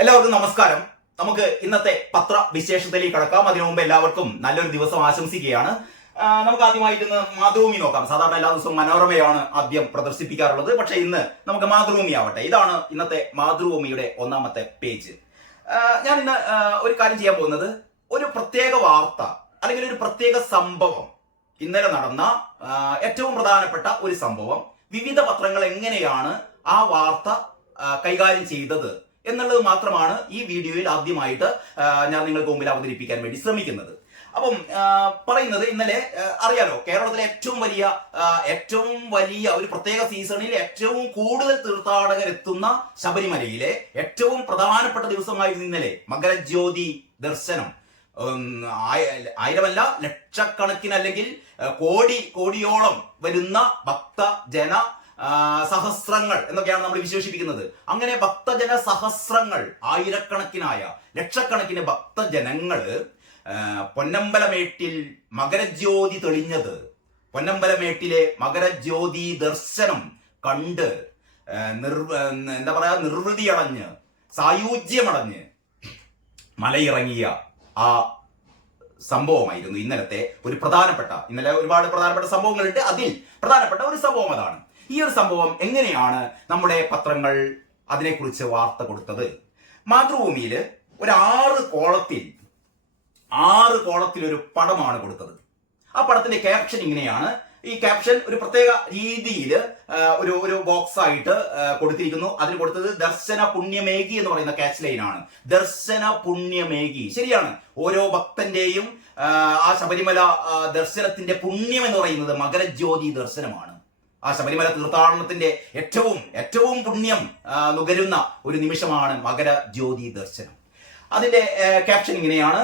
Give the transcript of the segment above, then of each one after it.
എല്ലാവർക്കും നമസ്കാരം. നമുക്ക് ഇന്നത്തെ പത്ര വിശേഷത്തിലേക്ക് കടക്കാം. അതിനു മുമ്പ് എല്ലാവർക്കും നല്ലൊരു ദിവസം ആശംസിക്കുകയാണ്. നമുക്ക് ആദ്യമായിട്ട് ഇന്ന് മാതൃഭൂമി നോക്കാം. സാധാരണ എല്ലാ ദിവസവും മനോരമയാണ് ആദ്യം പ്രദർശിപ്പിക്കാറുള്ളത്. പക്ഷേ ഇന്ന് നമുക്ക് മാതൃഭൂമി ആവട്ടെ. ഇതാണ് ഇന്നത്തെ മാതൃഭൂമിയുടെ ഒന്നാമത്തെ പേജ്. ഞാൻ ഇന്ന് ഒരു കാര്യം ചെയ്യാൻ പോകുന്നത് ഒരു പ്രത്യേക വാർത്ത അല്ലെങ്കിൽ ഒരു പ്രത്യേക സംഭവം ഇന്നലെ നടന്ന ഏറ്റവും പ്രധാനപ്പെട്ട ഒരു സംഭവം. വിവിധ പത്രങ്ങൾ എങ്ങനെയാണ് ആ വാർത്ത കൈകാര്യം ചെയ്തത്? എന്നുള്ളത് മാത്രമാണ് ഈ വീഡിയോയിൽ ആദ്യമായിട്ട് ഞാൻ നിങ്ങൾക്ക് മുമ്പിൽ അവതരിപ്പിക്കാൻ വേണ്ടി ശ്രമിക്കുന്നത്. അപ്പം പറയുന്നത് ഇന്നലെ അറിയാലോ കേരളത്തിലെ ഏറ്റവും വലിയ ഏറ്റവും വലിയ ഒരു പ്രത്യേക സീസണിൽ ഏറ്റവും കൂടുതൽ തീർത്ഥാടകർ എത്തുന്ന ശബരിമലയിലെ ഏറ്റവും പ്രധാനപ്പെട്ട ദിവസമായിരുന്നു ഇന്നലെ മകരജ്യോതി ദർശനം. ആയിരമല്ല ലക്ഷക്കണക്കിന് അല്ലെങ്കിൽ കോടി കോടിയോളം വരുന്ന ഭക്ത ജന സഹസ്രങ്ങൾ എന്നൊക്കെയാണ് നമ്മൾ വിശേഷിപ്പിക്കുന്നത്. അങ്ങനെ ഭക്തജന സഹസ്രങ്ങൾ ആയിരക്കണക്കിനായ ലക്ഷക്കണക്കിന് ഭക്തജനങ്ങൾ പൊന്നമ്പലമേട്ടിൽ മകരജ്യോതി തെളിഞ്ഞത്. പൊന്നമ്പലമേട്ടിലെ മകരജ്യോതി ദർശനം കണ്ട് നിർ എന്താ പറയാ നിർവൃതിയടഞ്ഞ് സായുജ്യമടഞ്ഞ് മലയിറങ്ങിയ ആ സംഭവമായിരുന്നു ഇന്നലത്തെ ഒരു പ്രധാനപ്പെട്ട ഇന്നലെ ഒരുപാട് പ്രധാനപ്പെട്ട സംഭവങ്ങളുണ്ട്. അതിൽ പ്രധാനപ്പെട്ട ഒരു സംഭവം അതാണ്. ഈ ഒരു സംഭവം എങ്ങനെയാണ് നമ്മുടെ പത്രങ്ങൾ അതിനെക്കുറിച്ച് വാർത്ത കൊടുത്തത്? മാതൃഭൂമിയിൽ ഒരു ആറ് കോളത്തിൽ ആറ് കോളത്തിൽ ഒരു പടമാണ് കൊടുത്തത്. ആ പടത്തിന്റെ ക്യാപ്ഷൻ ഇങ്ങനെയാണ്. ഈ ക്യാപ്ഷൻ ഒരു പ്രത്യേക രീതിയിൽ ഒരു ഒരു ബോക്സ് ആയിട്ട് കൊടുത്തിരിക്കുന്നു. അതിന് കൊടുത്തത് ദർശന പുണ്യമേകി എന്ന് പറയുന്ന ക്യാച്ച് ലൈൻ ആണ്. ദർശന പുണ്യമേകി. ശരിയാണ്. ഓരോ ഭക്തന്റെയും ആ, ശബരിമല ദർശനത്തിന്റെ പുണ്യം എന്ന് പറയുന്നത് മകരജ്യോതി ദർശനമാണ്. ആ ശബരിമല തീർത്ഥാടനത്തിന്റെ ഏറ്റവും ഏറ്റവും പുണ്യം നുകരുന്ന ഒരു നിമിഷമാണ് മകര ജ്യോതി ദർശനം. അതിന്റെ ക്യാപ്ഷൻ ഇങ്ങനെയാണ്.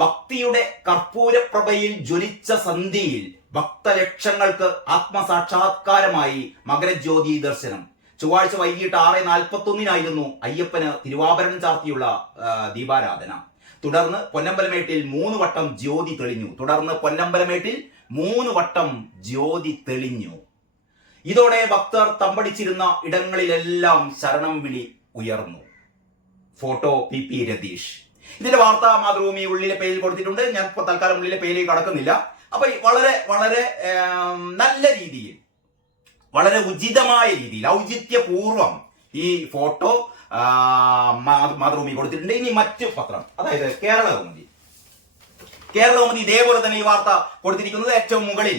ഭക്തിയുടെ കർപ്പൂരപ്രഭയിൽ ജ്വലിച്ച സന്ധിയിൽ ഭക്തലക്ഷങ്ങൾക്ക് ആത്മസാക്ഷാത്കാരമായി മകരജ്യോതി ദർശനം. ചൊവ്വാഴ്ച വൈകിട്ട് ആറ് നാൽപ്പത്തി ഒന്നിനായിരുന്നു അയ്യപ്പന് തിരുവാഭരണം ചാർത്തിയുള്ള ദീപാരാധന. തുടർന്ന് പൊന്നമ്പലമേട്ടിൽ മൂന്ന് വട്ടം ജ്യോതി തെളിഞ്ഞു. തുടർന്ന് പൊന്നമ്പലമേട്ടിൽ മൂന്ന് വട്ടം ജ്യോതി തെളിഞ്ഞു. ഇതോടെ ഭക്തർ തമ്പടിച്ചിരുന്ന ഇടങ്ങളിലെല്ലാം ശരണം വിളി ഉയർന്നു. Photo P P Ratheesh. ഇതിന്റെ വാർത്ത മാതൃഭൂമി ഉള്ളിലെ പേരിൽ കൊടുത്തിട്ടുണ്ട്. ഞാൻ ഇപ്പൊ തൽക്കാലം ഉള്ളിലെ പേജിലേക്ക് കടക്കുന്നില്ല. അപ്പൊ വളരെ വളരെ നല്ല രീതിയിൽ വളരെ ഉചിതമായ രീതിയിൽ ഔചിത്യപൂർവം ഈ ഫോട്ടോ മാതൃഭൂമി കൊടുത്തിട്ടുണ്ട്. ഇനി മറ്റു പത്രം അതായത് കേരളകൗമുദി കേരളകൗമുദി കേരള ഇതേപോലെ തന്നെ ഈ വാർത്ത കൊടുത്തിരിക്കുന്നത് ഏറ്റവും മുകളിൽ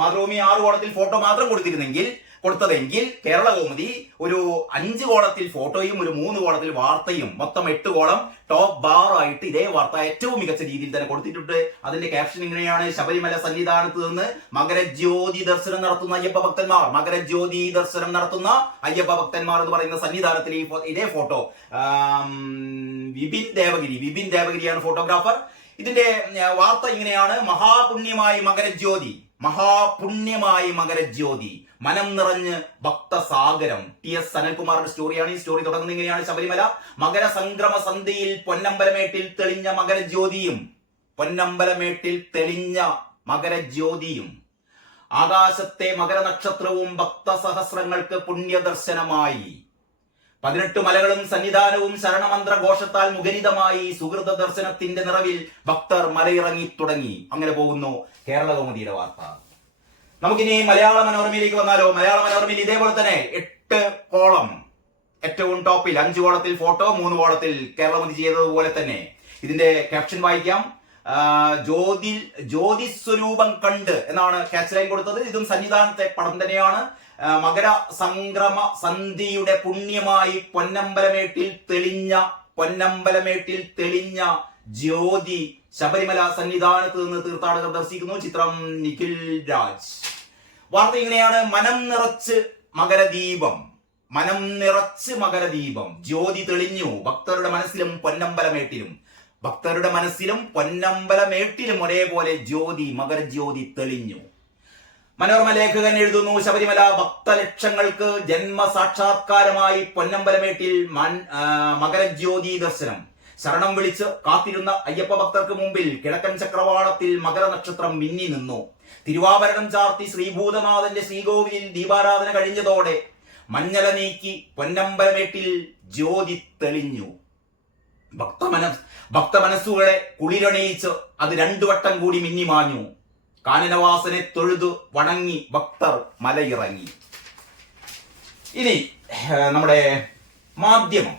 മാതൃഭൂമി ആറ് കോടത്തിൽ ഫോട്ടോ മാത്രം കൊടുത്തിരുന്നെങ്കിൽ കൊടുത്തതെങ്കിൽ കേരള കൗമുദി ഒരു അഞ്ച് കോളത്തിൽ ഫോട്ടോയും ഒരു മൂന്ന് കോളത്തിൽ വാർത്തയും മൊത്തം എട്ട് കോളം ടോപ്പ് ബാറായിട്ട് ഇതേ വാർത്ത ഏറ്റവും മികച്ച രീതിയിൽ തന്നെ കൊടുത്തിട്ടുണ്ട്. അതിന്റെ ക്യാപ്ഷൻ ഇങ്ങനെയാണ്. ശബരിമല സന്നിധാനത്ത് നിന്ന് മകരജ്യോതി ദർശനം നടത്തുന്ന അയ്യപ്പ ഭക്തന്മാർ. മകരജ്യോതി ദർശനം നടത്തുന്ന അയ്യപ്പ ഭക്തന്മാർ എന്ന് പറയുന്ന സന്നിധാനത്തിൽ ഇതേ ഫോട്ടോ വിപിൻ ദേവഗിരി. വിപിൻ ദേവഗിരിയാണ് ഫോട്ടോഗ്രാഫർ ഇതിന്റെ വാർത്ത ഇങ്ങനെയാണ്. മഹാപുണ്യമായി മകരജ്യോതി മഹാപുണ്യമായി മകരജ്യോതി. മനം നിറഞ്ഞ് ഭക്തസാഗരം. ടി എസ് സനൽകുമാറിന്റെ സ്റ്റോറിയാണ് ഈ സ്റ്റോറി തുടങ്ങുന്നത് ഇങ്ങനെയാണ് ശബരിമല. മകരസംക്രമ സന്ധ്യയിൽ പൊന്നമ്പലമേട്ടിൽ തെളിഞ്ഞ മകരജ്യോതിയും പൊന്നമ്പലമേട്ടിൽ തെളിഞ്ഞ മകരജ്യോതിയും. ആകാശത്തെ മകരനക്ഷത്രവും ഭക്തസഹസ്രങ്ങൾക്ക് പുണ്യദർശനമായി. പതിനെട്ട് മലകളും സന്നിധാനവും ശരണമന്ത്ര ഘോഷത്താൽ മുഖരിതമായി സുഹൃത ദർശനത്തിന്റെ നിറവിൽ ഭക്തർ മലയിറങ്ങി തുടങ്ങി. അങ്ങനെ പോകുന്നു. കേരള കൗമുദിയുടെ വാർത്ത. നമുക്കിനി മലയാള മനോരമയിലേക്ക് വന്നാലോ? മലയാള മനോരമയിൽ ഇതേപോലെ തന്നെ എട്ട് കോളം ഏറ്റവും ടോപ്പിൽ അഞ്ച് കോളത്തിൽ ഫോട്ടോ മൂന്ന് കോളത്തിൽ കേരളമതി ചെയ്തതുപോലെ തന്നെ. ഇതിന്റെ ക്യാപ്ഷൻ വായിക്കാം. ജ്യോതി ജ്യോതി സ്വരൂപം കണ്ട് എന്നാണ് ക്യാച്ച് ലൈൻ കൊടുത്തത്. ഇതും സന്നിധാനത്തെ പടം തന്നെയാണ്. മകര സംക്രമ സന്ധിയുടെ പുണ്യമായി പൊന്നമ്പലമേട്ടിൽ തെളിഞ്ഞ പൊന്നമ്പലമേട്ടിൽ തെളിഞ്ഞ ജ്യോതി ശബരിമല സന്നിധാനത്ത് നിന്ന് തീർത്ഥാടകർ ദർശിക്കുന്നു. ചിത്രം നിഖിൽ രാജ്. വാർത്ത ഇങ്ങനെയാണ്. മനം നിറച്ച് മകരദീപം. മനം നിറച്ച് മകരദീപം. ജ്യോതി തെളിഞ്ഞു. ഭക്തരുടെ മനസ്സിലും പൊന്നമ്പലമേട്ടിലും. ഭക്തരുടെ മനസ്സിലും പൊന്നമ്പലമേട്ടിലും ഒരേപോലെ ജ്യോതി മകരജ്യോതി തെളിഞ്ഞു. മനോരമ ലേഖകൻ എഴുതുന്നു ശബരിമല ഭക്തലക്ഷങ്ങൾക്ക് ജന്മസാക്ഷാത്കാരമായി പൊന്നമ്പലമേട്ടിൽ മകരജ്യോതി ദർശനം. ശരണം വിളിച്ച് കാത്തിരുന്ന അയ്യപ്പ ഭക്തർക്ക് മുമ്പിൽ കിഴക്കൻ ചക്രവാളത്തിൽ മകരനക്ഷത്രം മിന്നി നിന്നു. തിരുവാഭരണം ചാർത്തി ശ്രീഭൂതനാഥന്റെ ശ്രീകോവിലിൽ ദീപാരാധന കഴിഞ്ഞതോടെ മഞ്ഞല നീക്കി പൊന്നമ്പലമേട്ടിൽ ജ്യോതി തെളിഞ്ഞു. ഭക്തമന ഭക്തമനസ്സുകളെ കുളിരണിയിച്ച് അത് രണ്ടു വട്ടം കൂടി മിന്നിമാഞ്ഞു കാനനവാസനെ തൊഴുതു വണങ്ങി ഭക്തർ മലയിറങ്ങി. ഇനി നമ്മുടെ മാധ്യമം.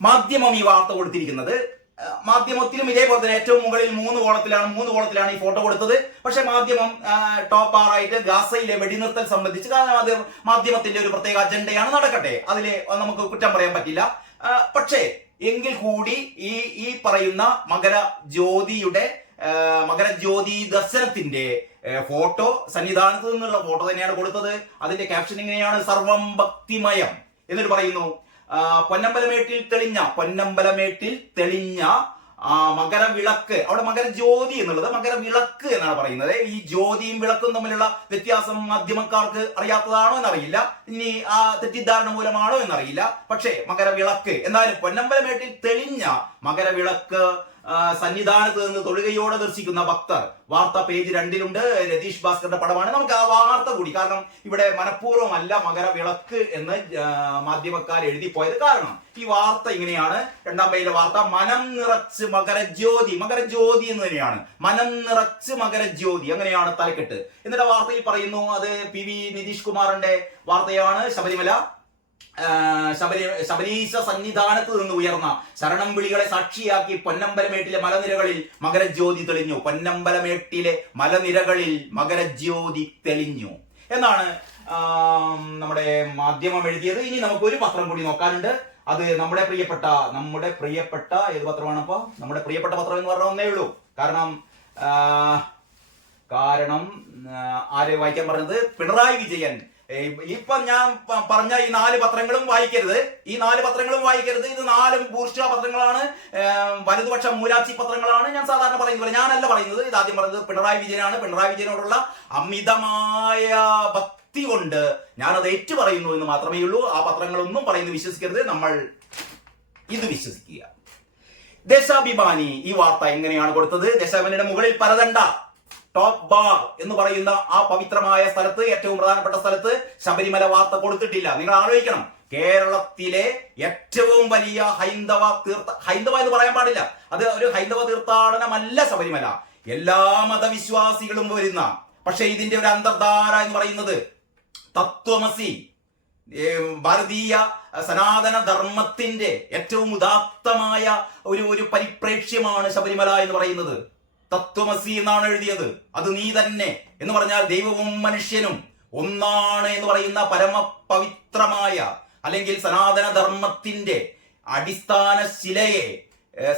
മാധ്യമം ഈ വാർത്ത കൊടുത്തിരിക്കുന്നത്. മാധ്യമത്തിലും ഇതേപോലെ തന്നെ ഏറ്റവും മുകളിൽ മൂന്ന് കോളത്തിലാണ് മൂന്ന് കോളത്തിലാണ് ഈ ഫോട്ടോ കൊടുത്തത്. പക്ഷെ മാധ്യമം ടോപ്പ് ആറായിട്ട് ഗാസയിലെ വെടിനിർത്തൽ സംബന്ധിച്ച് കാരണം മാധ്യമത്തിന്റെ ഒരു പ്രത്യേക അജണ്ടയാണ് നടക്കട്ടെ. അതിലെ നമുക്ക് കുറ്റം പറയാൻ പറ്റില്ല. പക്ഷേ എങ്കിൽ കൂടി ഈ ഈ പറയുന്ന മകര ജ്യോതിയുടെ മകര മകരജ്യോതി ദർശനത്തിന്റെ ഫോട്ടോ സന്നിധാനത്ത് നിന്നുള്ള ഫോട്ടോ തന്നെയാണ് കൊടുത്തത്. അതിന്റെ ക്യാപ്ഷൻ ഇങ്ങനെയാണ് സർവം ഭക്തിമയം എന്നിട്ട് പറയുന്നു. പൊന്നമ്പലമേട്ടിൽ തെളിഞ്ഞ പൊന്നമ്പലമേട്ടിൽ തെളിഞ്ഞ മകരവിളക്ക്. അവിടെ മകരജ്യോതി എന്നുള്ളത് മകരവിളക്ക് എന്നാണ് പറയുന്നത്. ഈ ജ്യോതിയും വിളക്കും തമ്മിലുള്ള വ്യത്യാസം മാധ്യമക്കാർക്ക് അറിയാത്തതാണോ എന്നറിയില്ല. ഇനി ആ തെറ്റിദ്ധാരണ മൂലമാണോ എന്നറിയില്ല. പക്ഷേ മകരവിളക്ക്. എന്നാലും പൊന്നമ്പലമേട്ടിൽ തെളിഞ്ഞ മകരവിളക്ക് സന്നിധാനത്ത് നിന്ന് തൊഴുകയോടെ ദർശിക്കുന്ന ഭക്തർ. വാർത്ത പേജ് രണ്ടിലുണ്ട്. രതീഷ് ഭാസ്കറിന്റെ പടമാണ്. നമുക്ക് ആ വാർത്ത കൂടി. കാരണം ഇവിടെ മനഃപൂർവമല്ല മകര വിളക്ക് എന്ന് മാധ്യമക്കാർ എഴുതി പോയത് കാരണം ഈ വാർത്ത ഇങ്ങനെയാണ്. രണ്ടാം പേജിലെ വാർത്ത. മനം നിറച്ച് മകരജ്യോതി. മകരജ്യോതി എന്ന് തന്നെയാണ്. മനം നിറച്ച് മകരജ്യോതി. അങ്ങനെയാണ് തലക്കെട്ട്. എന്നിട്ട് വാർത്തയിൽ പറയുന്നു അത് പി വി നിതീഷ് കുമാറിന്റെ വാർത്തയാണ്. ശബരിമല ശബരി ശബരീശ സന്നിധാനത്ത് നിന്ന് ഉയർന്ന ശരണം വിളികളെ സാക്ഷിയാക്കി പൊന്നമ്പലമേട്ടിലെ മലനിരകളിൽ മകരജ്യോതി തെളിഞ്ഞു. പൊന്നമ്പലമേട്ടിലെ മലനിരകളിൽ മകരജ്യോതി തെളിഞ്ഞു. എന്നാണ് നമ്മുടെ മാധ്യമം എഴുതിയത്. ഇനി നമുക്ക് ഒരു പത്രം കൂടി നോക്കാനുണ്ട്. അത് നമ്മുടെ പ്രിയപ്പെട്ട നമ്മുടെ പ്രിയപ്പെട്ട ഏത് പത്രമാണ് നമ്മുടെ പ്രിയപ്പെട്ട പത്രം എന്ന് പറഞ്ഞ ഒന്നേ ഉള്ളൂ. കാരണം കാരണം ആര് വായിക്കാൻ പറഞ്ഞത്? പിണറായി വിജയൻ. ഇപ്പൊ ഞാൻ പറഞ്ഞ ഈ നാല് പത്രങ്ങളും വായിക്കരുത്. ഈ നാല് പത്രങ്ങളും വായിക്കരുത്. ഇത് നാലും ബൂർഷ പത്രങ്ങളാണ്. വലതുപക്ഷ മൂലാച്ചി പത്രങ്ങളാണ്. ഞാൻ സാധാരണ പറയുന്നത് ഞാനല്ല പറയുന്നത്. ഇത് ആദ്യം പറയുന്നത് പിണറായി വിജയനാണ്. പിണറായി വിജയനോടുള്ള അമിതമായ ഭക്തി കൊണ്ട് ഞാനത് ഏറ്റു പറയുന്നു എന്ന് മാത്രമേ ഉള്ളൂ. ആ പത്രങ്ങളൊന്നും പറയുന്നത് വിശ്വസിക്കരുത്. നമ്മൾ ഇത് വിശ്വസിക്കുക. ദേശാഭിമാനി ഈ വാർത്ത എങ്ങനെയാണ് കൊടുത്തത്? ദേശാഭിമാനിയുടെ മുകളിൽ പരതണ്ട ടോപ്പ് ബാർ എന്ന് പറയുന്ന ആ പവിത്രമായ സ്ഥലത്ത് ഏറ്റവും പ്രധാനപ്പെട്ട സ്ഥലത്ത് ശബരിമല വാർത്ത കൊടുത്തിട്ടില്ല. നിങ്ങൾ ആലോചിക്കണം. കേരളത്തിലെ ഏറ്റവും വലിയ ഹൈന്ദവ തീർത്ഥ ഹൈന്ദവ എന്ന് പറയാൻ പാടില്ല. അത് ഒരു ഹൈന്ദവ തീർത്ഥാടനമല്ല ശബരിമല. എല്ലാ മതവിശ്വാസികളും വരുന്ന പക്ഷേ ഇതിന്റെ ഒരു അന്തർധാര എന്ന് പറയുന്നത് തത്വമസി ഭാരതീയ സനാതന ധർമ്മത്തിന്റെ ഏറ്റവും ഉദാത്തമായ ഒരു ഒരു പരിപ്രേക്ഷ്യമാണ് ശബരിമല എന്ന് പറയുന്നത്. തത്വമസി എന്നാണ് എഴുതിയത്. അത് നീ തന്നെ. എന്ന് പറഞ്ഞാൽ ദൈവവും മനുഷ്യനും ഒന്നാണ് എന്ന് പറയുന്ന പരമപവിത്രമായ അല്ലെങ്കിൽ സനാതന ധർമ്മത്തിന്റെ അടിസ്ഥാന ശിലയെ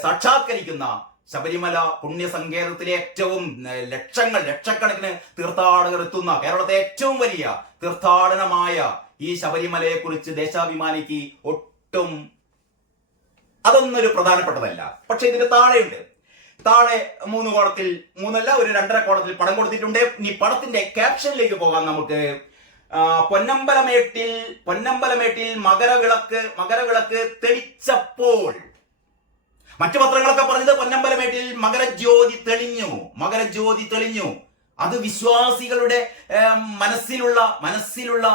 സാക്ഷാത്കരിക്കുന്ന ശബരിമല പുണ്യസങ്കേതത്തിലെ ഏറ്റവും ലക്ഷങ്ങൾ ലക്ഷക്കണക്കിന് തീർത്ഥാടകർ എത്തുന്ന കേരളത്തെ ഏറ്റവും വലിയ തീർത്ഥാടനമായ ഈ ശബരിമലയെ കുറിച്ച് ദേശാഭിമാനിക്ക് ഒട്ടും അതൊന്നൊരു പ്രധാനപ്പെട്ടതല്ല. പക്ഷെ ഇതിന്റെ താഴെയുണ്ട്. താഴെ മൂന്ന് കോളത്തിൽ മൂന്നല്ല ഒരു രണ്ടര കോളത്തിൽ പടം കൊടുത്തിട്ടുണ്ട്. ഇനി പടത്തിന്റെ ക്യാപ്ഷനിലേക്ക് പോകാം നമുക്ക്. പൊന്നമ്പലമേട്ടിൽ പൊന്നമ്പലമേട്ടിൽ മകരവിളക്ക് മകരവിളക്ക് തെളിച്ചപ്പോൾ. മറ്റു പത്രങ്ങളൊക്കെ പറഞ്ഞത് പൊന്നമ്പലമേട്ടിൽ മകരജ്യോതി തെളിഞ്ഞു മകരജ്യോതി തെളിഞ്ഞു. അത് വിശ്വാസികളുടെ മനസ്സിലുള്ള മനസ്സിലുള്ള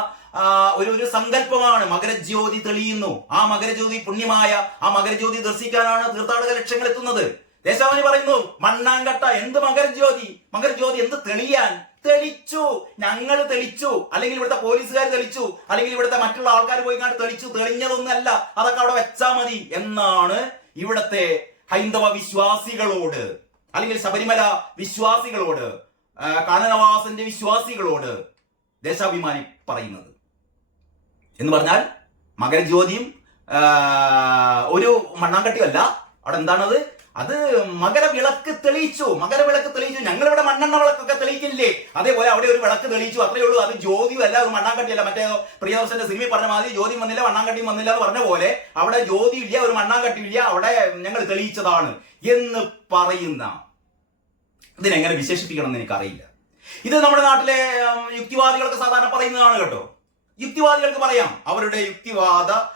ഒരു ഒരു സങ്കല്പമാണ്. മകരജ്യോതി തെളിയുന്നു. ആ മകരജ്യോതി പുണ്യമായ ആ മകരജ്യോതി ദർശിക്കാനാണ് തീർത്ഥാടക ലക്ഷ്യങ്ങൾ എത്തുന്നത്. ദേശാവനി പറയുന്നു മണ്ണാങ്കട്ട എന്ത് മകരജ്യോതി? മകരജ്യോതി എന്ത് തെളിയാൻ? തെളിച്ചു. ഞങ്ങൾ തെളിച്ചു. അല്ലെങ്കിൽ ഇവിടുത്തെ പോലീസുകാർ തെളിച്ചു. അല്ലെങ്കിൽ ഇവിടുത്തെ മറ്റുള്ള ആൾക്കാർ പോയി കണ്ട് തെളിച്ചു. തെളിഞ്ഞതൊന്നല്ല അതൊക്കെ അവിടെ വെച്ചാ മതി. എന്നാണ് ഇവിടത്തെ ഹൈന്ദവ വിശ്വാസികളോട് അല്ലെങ്കിൽ ശബരിമല വിശ്വാസികളോട് കാനനവാസന്റെ വിശ്വാസികളോട് ദേശാഭിമാനി പറയുന്നത്. എന്ന് പറഞ്ഞാൽ മകരജ്യോതിയും ഒരു മണ്ണാങ്കട്ടിയല്ല. അവിടെ എന്താണത്? അത് മകരവിളക്ക് തെളിയിച്ചു മകരവിളക്ക് തെളിയിച്ചു. ഞങ്ങളിവിടെ മണ്ണെണ്ണ വിളക്കൊക്കെ തെളിയിക്കില്ലേ? അതേപോലെ അവിടെ ഒരു വിളക്ക് തെളിയിച്ചു. അത്രയേ ഉള്ളൂ. അത് ജ്യോതിയും അല്ല അത് മണ്ണാങ്കട്ടിയല്ല. മറ്റേ പ്രിയദർശന്റെ സിനിമയിൽ പറഞ്ഞ മാതിരി ജ്യോതി വന്നില്ല മണ്ണാങ്കട്ടിയും വന്നില്ല എന്ന് പറഞ്ഞ പോലെ അവിടെ ജ്യോതി ഇല്ല ഒരു മണ്ണാങ്കട്ടി ഇല്ല അവിടെ ഞങ്ങൾ തെളിയിച്ചതാണ് എന്ന് പറയുന്ന ഇതിനെങ്ങനെ വിശേഷിപ്പിക്കണം എന്ന് എനിക്കറിയില്ല. ഇത് നമ്മുടെ നാട്ടിലെ യുക്തിവാദികളൊക്കെ സാധാരണ പറയുന്നതാണ് കേട്ടോ. യുക്തിവാദികൾക്ക് പറയാം. അവരുടെ യുക്തിവാദ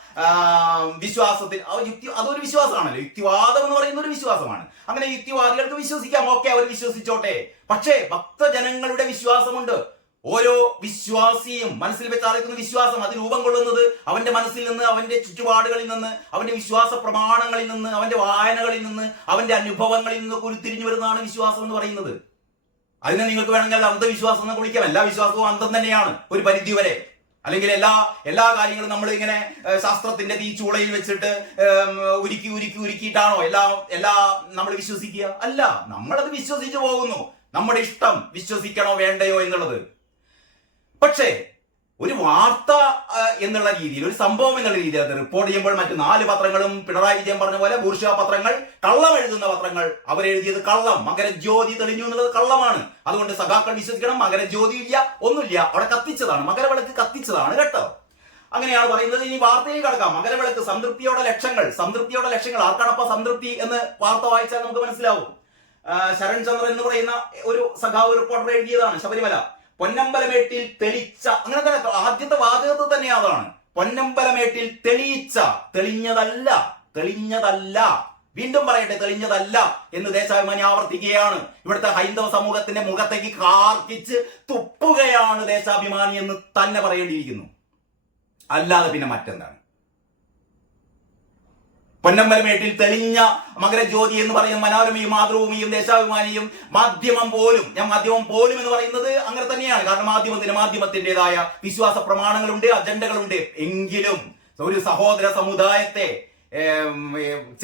വിശ്വാസത്തിൽ യുക്തി അതൊരു വിശ്വാസമാണല്ലോ. യുക്തിവാദം എന്ന് പറയുന്ന ഒരു വിശ്വാസമാണ്. അങ്ങനെ യുക്തിവാദികൾക്ക് വിശ്വസിക്കാം. ഓക്കെ അവർ വിശ്വസിച്ചോട്ടെ. പക്ഷേ ഭക്തജനങ്ങളുടെ വിശ്വാസമുണ്ട്. ഓരോ വിശ്വാസിയും മനസ്സിൽ വെച്ച് അറിയിക്കുന്ന വിശ്വാസം അത് രൂപം കൊള്ളുന്നത് അവന്റെ മനസ്സിൽ നിന്ന് അവന്റെ ചുറ്റുപാടുകളിൽ നിന്ന് അവന്റെ വിശ്വാസ പ്രമാണങ്ങളിൽ നിന്ന് അവന്റെ വായനകളിൽ നിന്ന് അവന്റെ അനുഭവങ്ങളിൽ നിന്ന് ഉരുത്തിരിഞ്ഞു വരുന്നതാണ് വിശ്വാസം എന്ന് പറയുന്നത്. അതിനെ നിങ്ങൾക്ക് വേണമെങ്കിൽ അന്ധവിശ്വാസം എന്ന് വിളിക്കാം. എല്ലാ വിശ്വാസവും അന്ധം തന്നെയാണ്. ഒരു പരിധി വരെ. അല്ലെങ്കിൽ എല്ലാ എല്ലാ കാര്യങ്ങളും നമ്മൾ ഇങ്ങനെ ശാസ്ത്രത്തിന്റെ തീച്ചൂളയിൽ വെച്ചിട്ട് ഉരുക്കി ഉരുക്കി ഉരുക്കിയിട്ടാണോ എല്ലാ എല്ലാ നമ്മൾ വിശ്വസിക്കുക? അല്ല നമ്മളത് വിശ്വസിച്ചു പോകുന്നു. നമ്മുടെ ഇഷ്ടം വിശ്വസിക്കണോ വേണ്ടയോ എന്നുള്ളത്. പക്ഷേ ഒരു വാർത്ത എന്നുള്ള രീതിയിൽ ഒരു സംഭവം എന്നുള്ള രീതിയിൽ അത് റിപ്പോർട്ട് ചെയ്യുമ്പോൾ മറ്റു നാല് പത്രങ്ങളും പിണറായി വിജയൻ പറഞ്ഞ പോലെ ബൂർഷ പത്രങ്ങൾ കള്ളം എഴുതുന്ന പത്രങ്ങൾ അവരെഴുതിയത് കള്ളം. മകരജ്യോതി തെളിഞ്ഞു എന്നുള്ളത് കള്ളമാണ്. അതുകൊണ്ട് സഖാക്കൾ വിശ്വസിക്കണം മകരജ്യോതി ഇല്ല ഒന്നുമില്ല. അവിടെ കത്തിച്ചതാണ്. മകരവിളക്ക് കത്തിച്ചതാണ് കേട്ടോ. അങ്ങനെയാണ് പറയുന്നത് ഇനി വാർത്തയിൽ കിടക്കാം. മകരവിളക്ക് സംതൃപ്തിയോടെ ലക്ഷങ്ങൾ സംതൃപ്തിയോടെ ലക്ഷങ്ങൾ. ആർക്കാണപ്പ സംതൃപ്തി എന്ന് വാർത്ത വായിച്ചാൽ നമുക്ക് മനസ്സിലാവും. ശരൺ ചന്ദ്രൻ എന്ന് പറയുന്ന ഒരു സഖാവ് റിപ്പോർട്ടർ എഴുതിയതാണ് ശബരിമല. പൊന്നമ്പലമേട്ടിൽ തെളിച്ച അങ്ങനെ തന്നെ ആദ്യത്തെ വാചകത്ത് തന്നെ അതാണ്. പൊന്നമ്പലമേട്ടിൽ തെളിയിച്ച തെളിഞ്ഞതല്ല തെളിഞ്ഞതല്ല വീണ്ടും പറയട്ടെ തെളിഞ്ഞതല്ല എന്ന് ദേശാഭിമാനി ആവർത്തിക്കുകയാണ്. ഇവിടുത്തെ ഹൈന്ദവ സമൂഹത്തിന്റെ മുഖത്തേക്ക് കാർക്കിച്ച് തുപ്പുകയാണ് ദേശാഭിമാനി എന്ന് തന്നെ പറയേണ്ടിയിരിക്കുന്നു. അല്ലാതെ പിന്നെ മറ്റെന്താണ്? പൊന്നമ്പലമേട്ടിൽ തെളിഞ്ഞ മകരജ്യോതി എന്ന് പറയുന്ന മനോരമയും മാതൃഭൂമിയും ദേശാഭിമാനിയും മാധ്യമം പോലും ഞാൻ മാധ്യമം പോലും എന്ന് പറയുന്നത് അങ്ങനെ തന്നെയാണ്. കാരണം മാധ്യമത്തിന് മാധ്യമത്തിന്റെതായ വിശ്വാസ പ്രമാണങ്ങളുണ്ട് അജണ്ടകളുണ്ട്. എങ്കിലും ഒരു സഹോദര സമുദായത്തെ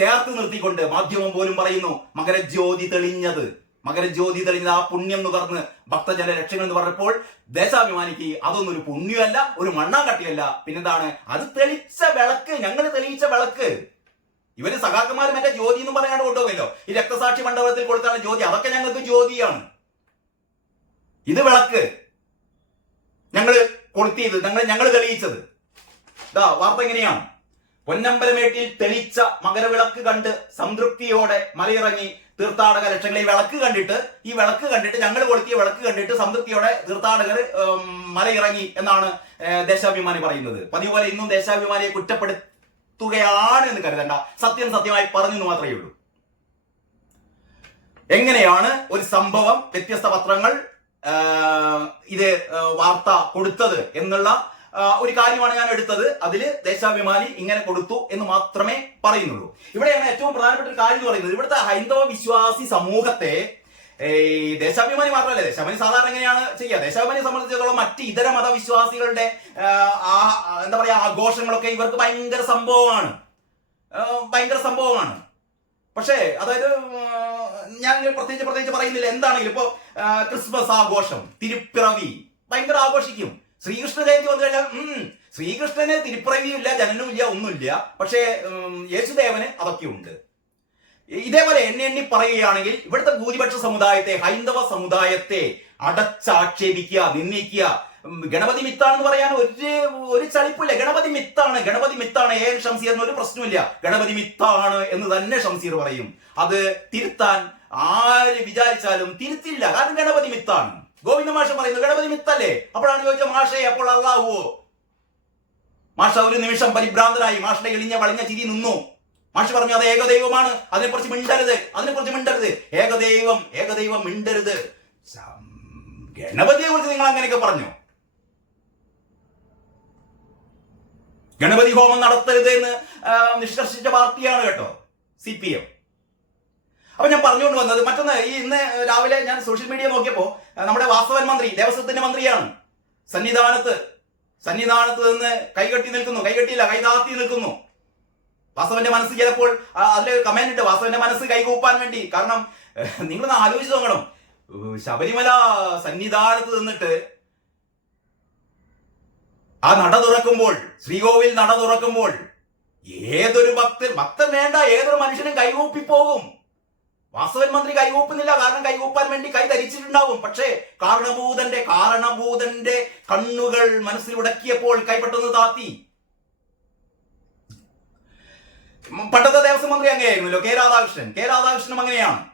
ചേർത്ത് നിർത്തിക്കൊണ്ട് മാധ്യമം പോലും പറയുന്നു മകരജ്യോതി തെളിഞ്ഞത്. മകരജ്യോതി തെളിഞ്ഞത് ആ പുണ്യം നുകർന്ന് ഭക്തജന രക്ഷകൾ എന്ന് പറഞ്ഞപ്പോൾ ദേശാഭിമാനിക്ക് അതൊന്നും ഒരു പുണ്യമല്ല ഒരു മണ്ണാങ്കട്ടിയല്ല. പിന്നെന്താണ്? അത് തെളിച്ച വിളക്ക് ഞങ്ങൾ തെളിയിച്ച വിളക്ക്. ഇവർ സഖാക്കന്മാർ മറ്റേ ജ്യോതി എന്ന് പറയാണ്ട് കൊണ്ടുപോകല്ലോ ഈ രക്തസാക്ഷി മണ്ഡപത്തിൽ കൊടുത്താണ് ജ്യോതി. അതൊക്കെ ഞങ്ങൾക്ക് ജ്യോതിയാണ്. ഇത് വിളക്ക്. ഞങ്ങൾ കൊളുത്തിയത് ഞങ്ങൾ ഞങ്ങൾ തെളിയിച്ചത്. ഇതാ വാർത്ത എങ്ങനെയാണ് പൊന്നമ്പലമേട്ടിൽ തെളിച്ച മകരവിളക്ക് കണ്ട് സംതൃപ്തിയോടെ മലയിറങ്ങി തീർത്ഥാടക ലക്ഷങ്ങൾ ഈ വിളക്ക് കണ്ടിട്ട് ഈ വിളക്ക് കണ്ടിട്ട് ഞങ്ങൾ കൊളുത്തിയ വിളക്ക് കണ്ടിട്ട് സംതൃപ്തിയോടെ തീർത്ഥാടകർ മലയിറങ്ങി എന്നാണ് ദേശാഭിമാനി പറയുന്നത്. പതിവ് പോലെ ഇന്നും ദേശാഭിമാനിയെ കുറ്റപ്പെടുത്തുകയാണ് എന്ന് കരുതണ്ട. സത്യം സത്യമായി പറഞ്ഞു മാത്രമേ ഉള്ളൂ. എങ്ങനെയാണ് ഒരു സംഭവം വ്യത്യസ്ത പത്രങ്ങൾ ഇത് വാർത്ത കൊടുത്തത് എന്നുള്ള ഒരു കാര്യമാണ് ഞാൻ എടുത്തത്. അതിൽ ദേശാഭിമാനി ഇങ്ങനെ കൊടുത്തു എന്ന് മാത്രമേ പറയുന്നുള്ളൂ. ഇവിടെയാണ് ഏറ്റവും പ്രധാനപ്പെട്ട ഒരു കാര്യം എന്ന് പറയുന്നത്. ഇവിടുത്തെ ഹൈന്ദവ വിശ്വാസി സമൂഹത്തെ ഈ ദേശാഭിമാനി മാത്രമല്ല ദേശാഭിമാനി സാധാരണ എങ്ങനെയാണ് ചെയ്യുക? ദേശാഭിമാനി സംബന്ധിച്ചിടത്തോളം മറ്റ് ഇതര മതവിശ്വാസികളുടെ ആ, എന്താ പറയാ ആഘോഷങ്ങളൊക്കെ ഇവർക്ക് ഭയങ്കര സംഭവമാണ്. ഭയങ്കര സംഭവമാണ്. പക്ഷേ അതായത് ഞാൻ പ്രത്യേകിച്ച് പ്രത്യേകിച്ച് പറയുന്നില്ല. എന്താണെങ്കിലും ഇപ്പോ ക്രിസ്മസ് ആഘോഷം തിരുപ്പിറവി ഭയങ്കര ആഘോഷിക്കും. ശ്രീകൃഷ്ണ ജയന്തി വന്നു കഴിഞ്ഞാൽ ശ്രീകൃഷ്ണന് ജനനവും ഇല്ല ഒന്നുമില്ല. പക്ഷേ യേശുദേവന് അതൊക്കെ ഉണ്ട്. ഇതേപോലെ എണ്ണി എണ്ണി പറയുകയാണെങ്കിൽ ഇവിടുത്തെ ഭൂരിപക്ഷ സമുദായത്തെ ഹൈന്ദവ സമുദായത്തെ അടച്ചാക്ഷേപിക്കുക നിന്ദിക്കുക. ഗണപതി മിത്താണെന്ന് പറയാൻ ഒരു ഒരു ചളിപ്പില്ല ഗണപതി മിത്താണ് ഗണപതി മിത്താണ്. ഏൻ ഷംസീർ ഷംസീറിന് ഒരു പ്രശ്നമില്ല ഗണപതി മിത്താണ് എന്ന് തന്നെ ഷംസീർ പറയും. അത് തിരുത്താൻ ആര് വിചാരിച്ചാലും തിരുത്തില്ല. കാരണം ഗണപതി മിത്താണ്. ഗോവിന്ദ മാഷ പറയുന്നു ഗണപതി മിത്തല്ലേ? അപ്പോഴാണ് ചോദിച്ച മാഷേ അപ്പോൾ അള്ളാഹുവോ? മാഷ ഒരു നിമിഷം പരിഭ്രാന്തനായി. മാഷിന്റെ എളിഞ്ഞ വളഞ്ഞ ചിരി നിന്നു. മാഷ് പറഞ്ഞു അത് ഏകദൈവമാണ്. അതിനെക്കുറിച്ച് മിണ്ടരുത്. അതിനെക്കുറിച്ച് മിണ്ടരുത്. ഏകദൈവം ഏകദൈവം മിണ്ടരുത്. ഗണപതിയെ കുറിച്ച് നിങ്ങൾ അങ്ങനെയൊക്കെ പറഞ്ഞു? ഗണപതി ഹോമം നടത്തരുത് എന്ന് നിഷ്കർഷിച്ച പാർട്ടിയാണ് കേട്ടോ സി പി എം. അപ്പൊ ഞാൻ പറഞ്ഞുകൊണ്ട് വന്നത് മറ്റൊന്ന് ഈ ഇന്ന് രാവിലെ ഞാൻ സോഷ്യൽ മീഡിയ നോക്കിയപ്പോ നമ്മുടെ വാസ്തവൻ മന്ത്രി ദേവസ്വത്തിന്റെ മന്ത്രിയാണ്. സന്നിധാനത്ത് സന്നിധാനത്ത് നിന്ന് കൈകെട്ടി നിൽക്കുന്നു. കൈകെട്ടിയില്ല കൈതാത്തി നിൽക്കുന്നു. വാസവന്റെ മനസ്സ് ചിലപ്പോൾ ആ, കമാൻഡ് ഉണ്ട് വാസവന്റെ മനസ്സ് കൈകൂപ്പാൻ വേണ്ടി. കാരണം നിങ്ങളൊന്ന് ആലോചിച്ച് നോക്കണം. ശബരിമല സന്നിധാനത്ത് നിന്നിട്ട് ആ നട തുറക്കുമ്പോൾ ശ്രീകോവിൽ നട തുറക്കുമ്പോൾ ഏതൊരു ഭക്തൻ ഭക്തൻ വേണ്ട ഏതൊരു മനുഷ്യനും കൈകൂപ്പി പോകും വാസവൻ മന്ത്രി കൈകൂപ്പുന്നില്ല കാരണം കൈകൂപ്പാൻ വേണ്ടി കൈ ധരിച്ചിട്ടുണ്ടാവും. പക്ഷേ കാരണഭൂതന്റെ കാരണഭൂതന്റെ കണ്ണുകൾ മനസ്സിൽ ഉടക്കിയപ്പോൾ കൈപ്പെട്ടെന്ന് താത്തി. പണ്ടത്തെ ദേവസ്വം മന്ത്രി അങ്ങനെയായിരുന്നല്ലോ കെ രാധാകൃഷ്ണൻ. കെ രാധാകൃഷ്ണനും അങ്ങനെയാണ്.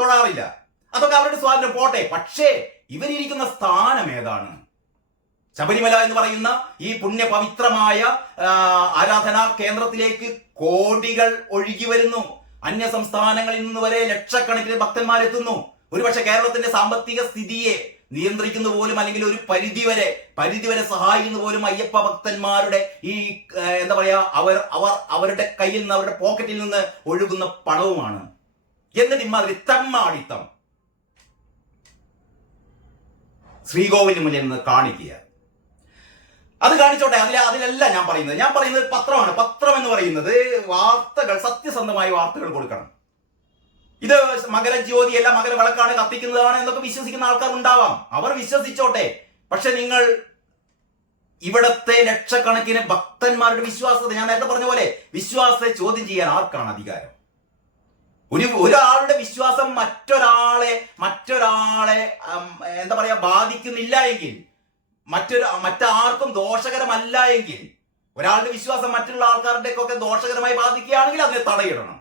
തൊടാറില്ല അതൊക്കെ അവരുടെ സ്വാതന്ത്ര്യം. പോട്ടെ. പക്ഷേ ഇവരിയ്ക്കുന്ന സ്ഥാനം ഏതാണ്? ശബരിമല എന്ന് പറയുന്ന ഈ പുണ്യ പവിത്രമായ ആരാധനാ കേന്ദ്രത്തിലേക്ക് കോടികൾ ഒഴുകി വരുന്നു. അന്യ സംസ്ഥാനങ്ങളിൽ നിന്ന് വരെ ലക്ഷക്കണക്കിന് ഭക്തന്മാരെത്തുന്നു. ഒരുപക്ഷെ കേരളത്തിന്റെ സാമ്പത്തിക സ്ഥിതിയെ നിയന്ത്രിക്കുന്ന പോലും അല്ലെങ്കിൽ ഒരു പരിധിവരെ പരിധിവരെ സഹായിക്കുന്ന പോലും അയ്യപ്പ ഭക്തന്മാരുടെ ഈ എന്താ പറയാ അവർ അവർ അവരുടെ കയ്യിൽ നിന്ന് അവരുടെ പോക്കറ്റിൽ നിന്ന് ഒഴുകുന്ന പണവുമാണ്. എന്നിട്ട് ഇമാതിരി തമ്മാടിത്തം. ശ്രീകോവിന് മുന്നിൽ നിന്ന് കാണിക്കുക. അത് കാണിച്ചോട്ടെ അതിൽ അതിലല്ല ഞാൻ പറയുന്നത്. ഞാൻ പറയുന്നത് പത്രമാണ്. പത്രം എന്ന് പറയുന്നത് വാർത്തകൾ സത്യസന്ധമായ വാർത്തകൾ കൊടുക്കണം. ഇത് മകര മകരവിളക്കാണ് കത്തിക്കുന്നതാണ് എന്നൊക്കെ വിശ്വസിക്കുന്ന ആൾക്കാർ ഉണ്ടാവാം അവർ വിശ്വസിച്ചോട്ടെ. പക്ഷെ നിങ്ങൾ ഇവിടത്തെ ലക്ഷക്കണക്കിന് ഭക്തന്മാരുടെ വിശ്വാസത്തെ ഞാൻ നേരത്തെ പറഞ്ഞ പോലെ വിശ്വാസത്തെ ചോദ്യം ചെയ്യാൻ ആർക്കാണ് അധികാരം? ഒരു ഒരാളുടെ വിശ്വാസം മറ്റൊരാളെ മറ്റൊരാളെ എന്താ പറയാ ബാധിക്കുന്നില്ല എങ്കിൽ മറ്റൊരു മറ്റാർക്കും ദോഷകരമല്ല എങ്കിൽ ഒരാളുടെ വിശ്വാസം മറ്റുള്ള ആൾക്കാരുടെ ഒക്കെ ദോഷകരമായി ബാധിക്കുകയാണെങ്കിൽ അതിനെ തടയിടണം.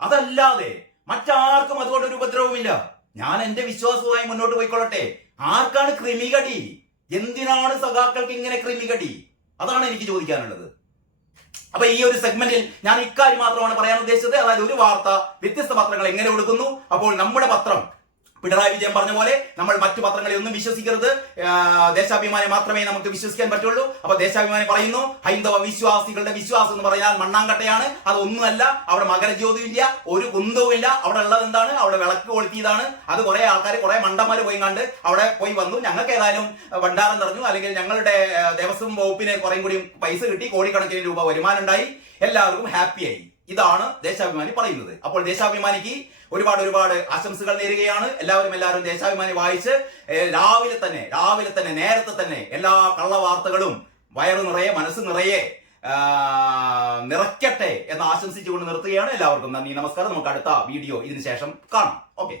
അതല്ലാതെ മറ്റാർക്കും അതുകൊണ്ട് ഒരു ഉപദ്രവമില്ല ഞാൻ എന്റെ വിശ്വാസവുമായി മുന്നോട്ട് പോയിക്കൊള്ളട്ടെ. ആർക്കാണ് ക്രിമികടി? എന്തിനാണ് സഖാക്കൾക്ക് ഇങ്ങനെ ക്രിമികടി? അതാണ് എനിക്ക് ചോദിക്കാനുള്ളത്. അപ്പൊ ഈ ഒരു സെഗ്മെന്റിൽ ഞാൻ ഇക്കാര്യം മാത്രമാണ് പറയാൻ ഉദ്ദേശിച്ചത്. അതായത് ഒരു വാർത്ത വ്യത്യസ്ത പത്രങ്ങൾ എങ്ങനെ കൊടുക്കുന്നു അപ്പോൾ നമ്മുടെ പത്രം പിണറായി വിജയൻ പറഞ്ഞ പോലെ നമ്മൾ മറ്റു പത്രങ്ങളെ ഒന്നും വിശ്വസിക്കരുത്. ദേശാഭിമാനെ മാത്രമേ നമുക്ക് വിശ്വസിക്കാൻ പറ്റുള്ളൂ. അപ്പൊ ദേശാഭിമാനി പറയുന്നു ഹൈന്ദവ വിശ്വാസികളുടെ വിശ്വാസം എന്ന് പറഞ്ഞാൽ മണ്ണാങ്കട്ടയാണ്. അതൊന്നുമല്ല അവിടെ മകരജ്യോതിയില്ല ഒരു കുന്തവുമില്ല അവിടെ ഉള്ളത് എന്താണ്? അവിടെ വിളക്ക് കൊളുത്തിയതാണ്. അത് കുറെ ആൾക്കാർ കുറെ മണ്ടന്മാർ പോയി കണ്ട് അവിടെ പോയി വന്നു. ഞങ്ങൾക്ക് ഏതായാലും ഭണ്ഡാരം നിറഞ്ഞു. അല്ലെങ്കിൽ ഞങ്ങളുടെ ദേവസ്വം വകുപ്പിന് കുറേ കൂടി പൈസ കിട്ടി. കോടിക്കണക്കിന് രൂപ വരുമാനം ഉണ്ടായി. എല്ലാവർക്കും ഹാപ്പിയായി. ഇതാണ് ദേശാഭിമാനി പറയുന്നത്. അപ്പോൾ ദേശാഭിമാനിക്ക് ഒരുപാട് ഒരുപാട് ആശംസകൾ നേരുകയാണ്. എല്ലാവരും എല്ലാവരും ദേശാഭിമാനി വായിച്ച് രാവിലെ തന്നെ രാവിലെ തന്നെ നേരത്തെ തന്നെ എല്ലാ കള്ള വാർത്തകളും വയറു നിറയെ മനസ്സ് നിറയെ നിറയ്ക്കട്ടെ എന്ന് ആശംസിച്ചുകൊണ്ട് നിർത്തുകയാണ്. എല്ലാവർക്കും നന്ദി നമസ്കാരം. നമുക്ക് അടുത്ത വീഡിയോ ഇതിനുശേഷം കാണാം. ഓക്കെ.